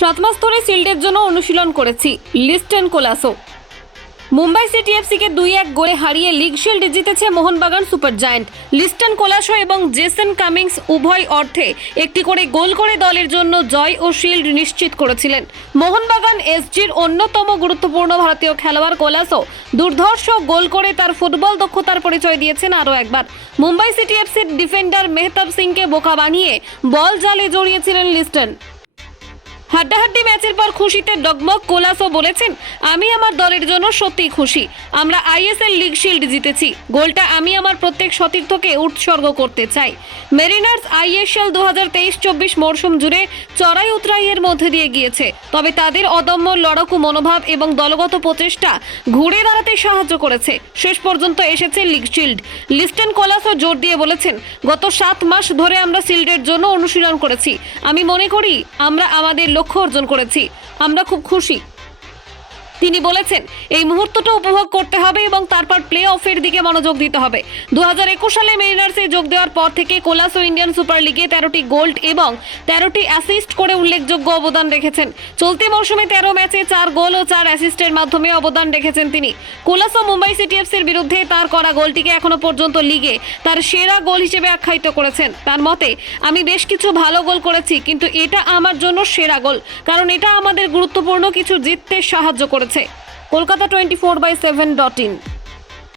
7 মাস ধরে শিল্ডের জন্য অনুশীলন করেছি। লিস্টন কোলাসো। মুম্বাই সিটি এফসিকে 2-1 গোলে হারিয়ে লিগ শিল্ড জিতেছে Mohun Bagan super giant. Liston Colaco এবং জেসন কামিংস উভয় অর্থে একটি করে গোল করে দলের জন্য জয় ও শিল্ড নিশ্চিত করেছিলেন। মোহনবাগান এসজির অন্যতম গুরুত্বপূর্ণ ভারতীয় খেলোয়াড় কোলাসো দুর্ধর্ষ গোল করে তার ফুটবল দক্ষতার পরিচয় দিয়েছেন আরও একবার। মুম্বাই সিটি এফসির ডিফেন্ডার মেহতাব সিংকে বোকা বানিয়ে বল জালে জড়িয়েছিলেন লিস্টন। হাড্ডাহাড্ডি ম্যাচের পর খুশিতে ডগমগ কোলাসো বলেছেন, আমি আমার দলের জন্য সত্যিই খুশি। আমরা আইএসএল লিগ শিল্ড জিতেছি। গোলটা আমি আমার প্রত্যেক সতীর্থকে উৎসর্গ করতে চাই। মেরিনার্স আইএসএল 2023-24 মরশুম জুড়ে চড়াই উতরাইয়ের মধ্যে দিয়ে গিয়েছে, তবে তাদের অদম্য লড়াকু মনোভাব এবং দলগত প্রচেষ্টা ঘুরে দাঁড়াতে সাহায্য করেছে। শেষ পর্যন্ত এসেছে লিগ শিল্ড। লিস্টন কোলাসো জোর দিয়ে বলেছেন, গত 7 মাস ধরে আমরা শিল্ডের জন্য অনুশীলন করেছি। আমি মনে করি আমরা আমাদের লক্ষ্য অর্জন করেছি। আমরা খুব খুশি। তিনি বলেছেন, এই মুহূর্তটা উপভোগ করতে হবে এবং তারপর প্লে অফের দিকে মনোযোগ দিতে হবে। 2021 সালে মেরিনার্সে যোগ দেওয়ার পর থেকে কোলাসো ইন্ডিয়ান সুপার লিগে 13টি গোল্ড এবং 13টি অ্যাসিস্ট করে উল্লেখযোগ্য অবদান রেখেছেন। চলতি মৌসুমে 13 ম্যাচে 4 গোল ও 4 অ্যাসিস্টের মাধ্যমে অবদান রেখেছেন তিনি। কোলাসো মুম্বাই সিটি এফসির বিরুদ্ধে তার করা গোলটিকে এখনো পর্যন্ত লিগে তার সেরা গোল হিসেবে আখ্যায়িত করেছেন। তার মতে, আমি বেশ কিছু ভালো গোল করেছি, কিন্তু এটা আমার জন্য সেরা গোল, কারণ এটা আমাদের গুরুত্বপূর্ণ কিছু জিততে সাহায্য করেছে। কলকাতা 24/7.in।